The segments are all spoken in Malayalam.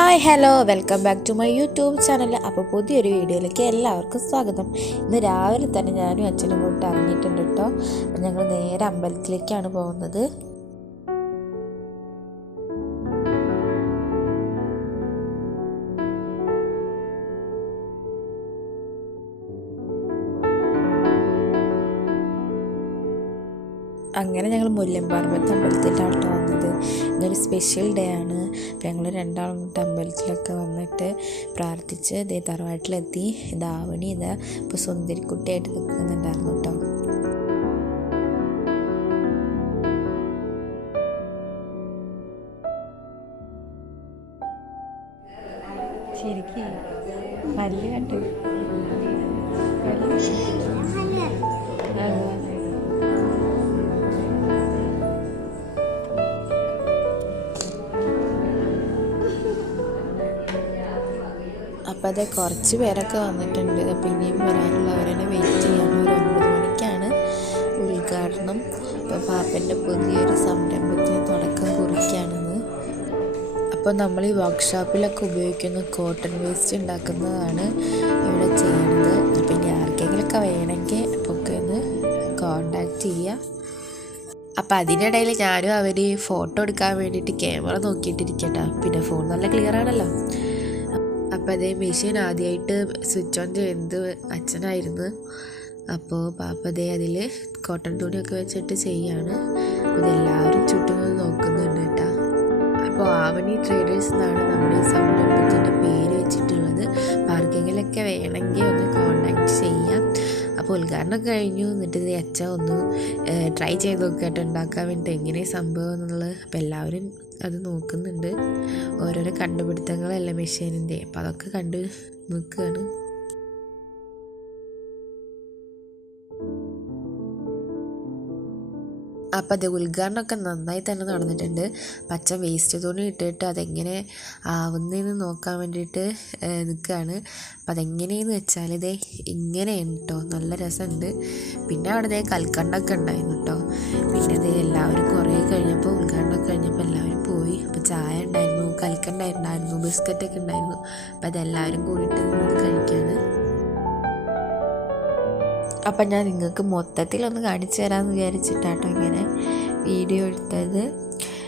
Hi hello welcome back to my YouTube channel അപ്പോൾ പുതിയൊരു വീഡിയോയിലേക്ക് എല്ലാവർക്കും സ്വാഗതം. ഇന്ന് രാവിലെ തന്നെ ഞാനും അച്ഛനും കൂട്ടി ഇറങ്ങിയിട്ടുണ്ട് കേട്ടോ. ഞങ്ങൾ നേരെ അമ്പലത്തിലേക്കാണ് പോകുന്നത്. അങ്ങനെ ഞങ്ങൾ മുല്ലമ്പാറമ്പത്ത് അമ്പലത്തിലാട്ടോ വന്നത്. ഇന്നൊരു സ്പെഷ്യൽ ഡേ ആണ്. ഞങ്ങൾ രണ്ടാളും കൂട്ട് അമ്പലത്തിലൊക്കെ വന്നിട്ട് പ്രാർത്ഥിച്ച് ഇതേ തറവാട്ടിലെത്തി. ഇതാവണി ഇതാ ഇപ്പോൾ സുന്ദരിക്കുട്ടിയായിട്ട് നിൽക്കുന്നുണ്ടായിരുന്നു കേട്ടോ. ശരിക്കും പല്ല് കണ്ടു. അപ്പം അത് കുറച്ച് പേരൊക്കെ വന്നിട്ടുണ്ട്. അപ്പം ഇനിയും വരാനുള്ളവരെ വെയിറ്റ് ചെയ്യണം. ഒരു ഒമ്പത് മണിക്കാണ് ഉദ്ഘാടനം. അപ്പോൾ പാപ്പന്റെ പുതിയൊരു സംരംഭത്തിന് തുടക്കം കുറിക്കുകയാണെന്ന് അപ്പോൾ നമ്മൾ ഈ വർക്ക്ഷോപ്പിലൊക്കെ ഉപയോഗിക്കുന്ന കോട്ടൺ വേസ്റ്റ് ഉണ്ടാക്കുന്നതാണ് ഇവിടെ ചെയ്യുന്നത്. അപ്പം ഇനി ആർക്കെങ്കിലുമൊക്കെ വേണമെങ്കിൽ ഒക്കെ ഒന്ന് കോണ്ടാക്ട് ചെയ്യുക അപ്പം അതിനിടയിൽ ഞാനും അവർ ഫോട്ടോ എടുക്കാൻ വേണ്ടിയിട്ട് ക്യാമറ നോക്കിയിട്ടിരിക്കട്ടോ. പിന്നെ ഫോൺ നല്ല ക്ലിയർ ആണല്ലോ. അപ്പോൾ അതേ മെഷീൻ ആദ്യമായിട്ട് സ്വിച്ച് ഓൺ ചെയ്യുന്നത് അച്ഛനായിരുന്നു. അപ്പോൾ പാപ്പ അതേ അതിൽ കോട്ടൺ തുണിയൊക്കെ വെച്ചിട്ട് ചെയ്യാണ്. ഇതെല്ലാവരും ചുറ്റും നോക്കുന്നുണ്ട് കേട്ടോ. അപ്പോൾ ആവണി ട്രേഡേഴ്സ് എന്നാണ് നമ്മുടെ ഈ സംരംഭത്തിന്റെ പേര് വെച്ചിട്ടുള്ളത്. പാർക്കിങ്ങിലൊക്കെ വേണമെങ്കിൽ ഒന്ന് അപ്പോൾ ഉദ്ഘാടനം കഴിഞ്ഞു. എന്നിട്ട് ഇത് അച്ഛ ഒന്ന് ട്രൈ ചെയ്ത് നോക്കിയിട്ട് ഉണ്ടാക്കാൻ വേണ്ടിയിട്ട് എങ്ങനെ സംഭവം എന്നുള്ളത്. അപ്പോൾ എല്ലാവരും അത് നോക്കുന്നുണ്ട്. ഓരോരോ കണ്ടുപിടുത്തങ്ങളല്ലേ മെഷീനിന്റെ അപ്പോൾ അതൊക്കെ കണ്ട് നിൽക്കുകയാണ്. അപ്പം അത് ഉദ്ഘാടനമൊക്കെ നന്നായി തന്നെ നടന്നിട്ടുണ്ട്. പച്ച വേസ്റ്റ് തുണി ഇട്ടിട്ട് അതെങ്ങനെ ആവുന്നതെന്ന് നോക്കാൻ വേണ്ടിയിട്ട് നിൽക്കുകയാണ് അപ്പം അതെങ്ങനെയെന്ന് വെച്ചാൽ ഇതേ ഇങ്ങനെയാണ് കേട്ടോ നല്ല രസമുണ്ട് പിന്നെ അവിടെ ഇതേ കൽക്കണ്ടൊക്കെ ഉണ്ടായിരുന്നു കേട്ടോ പിന്നെ ഇത് എല്ലാവരും കുറേ കഴിഞ്ഞപ്പോൾ ഉദ്ഘാടനം കഴിഞ്ഞപ്പോൾ എല്ലാവരും പോയി. അപ്പോൾ ചായ ഉണ്ടായിരുന്നു കൽക്കണ്ടായിട്ടുണ്ടായിരുന്നു ബിസ്ക്കറ്റൊക്കെ ഉണ്ടായിരുന്നു. അപ്പം അതെല്ലാവരും കൂടിയിട്ട് കഴിക്കുകയാണ് അപ്പം ഞാൻ നിങ്ങൾക്ക് മൊത്തത്തിൽ ഒന്ന് കാണിച്ചു തരാമെന്ന് വിചാരിച്ചിട്ടാട്ടോ ഇങ്ങനെ വീഡിയോ എടുത്തത്.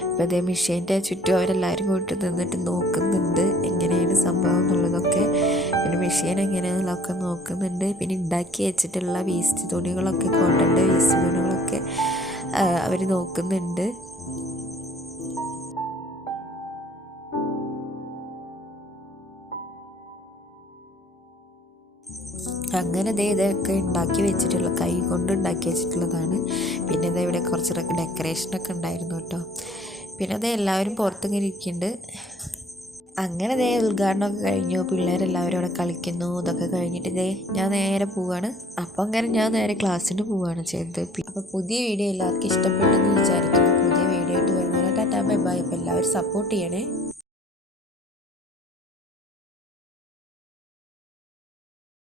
ഇപ്പം അതേ മിഷീന്റെ ചുറ്റും അവരെല്ലാവരും കൂട്ടി നിന്നിട്ട് നോക്കുന്നുണ്ട് എങ്ങനെയാണ് സംഭവം എന്നുള്ളതൊക്കെ. പിന്നെ മെഷീൻ എങ്ങനെയാണെന്നൊക്കെ നോക്കുന്നുണ്ട്. പിന്നെ ഉണ്ടാക്കി വെച്ചിട്ടുള്ള വേസ്റ്റ് തുണികളൊക്കെ കോട്ടന്റെ വേസ്റ്റ് തുണികളൊക്കെ അവർ നോക്കുന്നുണ്ട്. അങ്ങനെ ദേ ഇതൊക്കെ ഉണ്ടാക്കി വെച്ചിട്ടുള്ള കൈ കൊണ്ട് ഉണ്ടാക്കി വെച്ചിട്ടുള്ളതാണ്. പിന്നെ ഇതാ ഇവിടെ കുറച്ച് ഡെക്കറേഷനൊക്കെ ഉണ്ടായിരുന്നു കേട്ടോ. പിന്നെ അത് എല്ലാവരും പുറത്തിങ്ങനെ ഇരിക്കുന്നുണ്ട്. അങ്ങനെ ദേ ഉദ്ഘാടനമൊക്കെ കഴിഞ്ഞു. പിള്ളേരെല്ലാവരും അവിടെ കളിക്കുന്നു ഇതൊക്കെ കഴിഞ്ഞിട്ട് ദേ ഞാൻ നേരെ പോവാണ്. അപ്പം അങ്ങനെ ഞാൻ നേരെ ക്ലാസ്സിന് പോവാണ് ചെയ്തത്. അപ്പോൾ പുതിയ വീഡിയോ എല്ലാവർക്കും ഇഷ്ടപ്പെട്ടെന്ന് വിചാരിക്കുന്നു. പുതിയ വീഡിയോ ആയിട്ട് വരുന്നവരെ ടാറ്റാ ബൈ ബൈ. അപ്പോൾ എല്ലാവരും സപ്പോർട്ട് ചെയ്യണേ.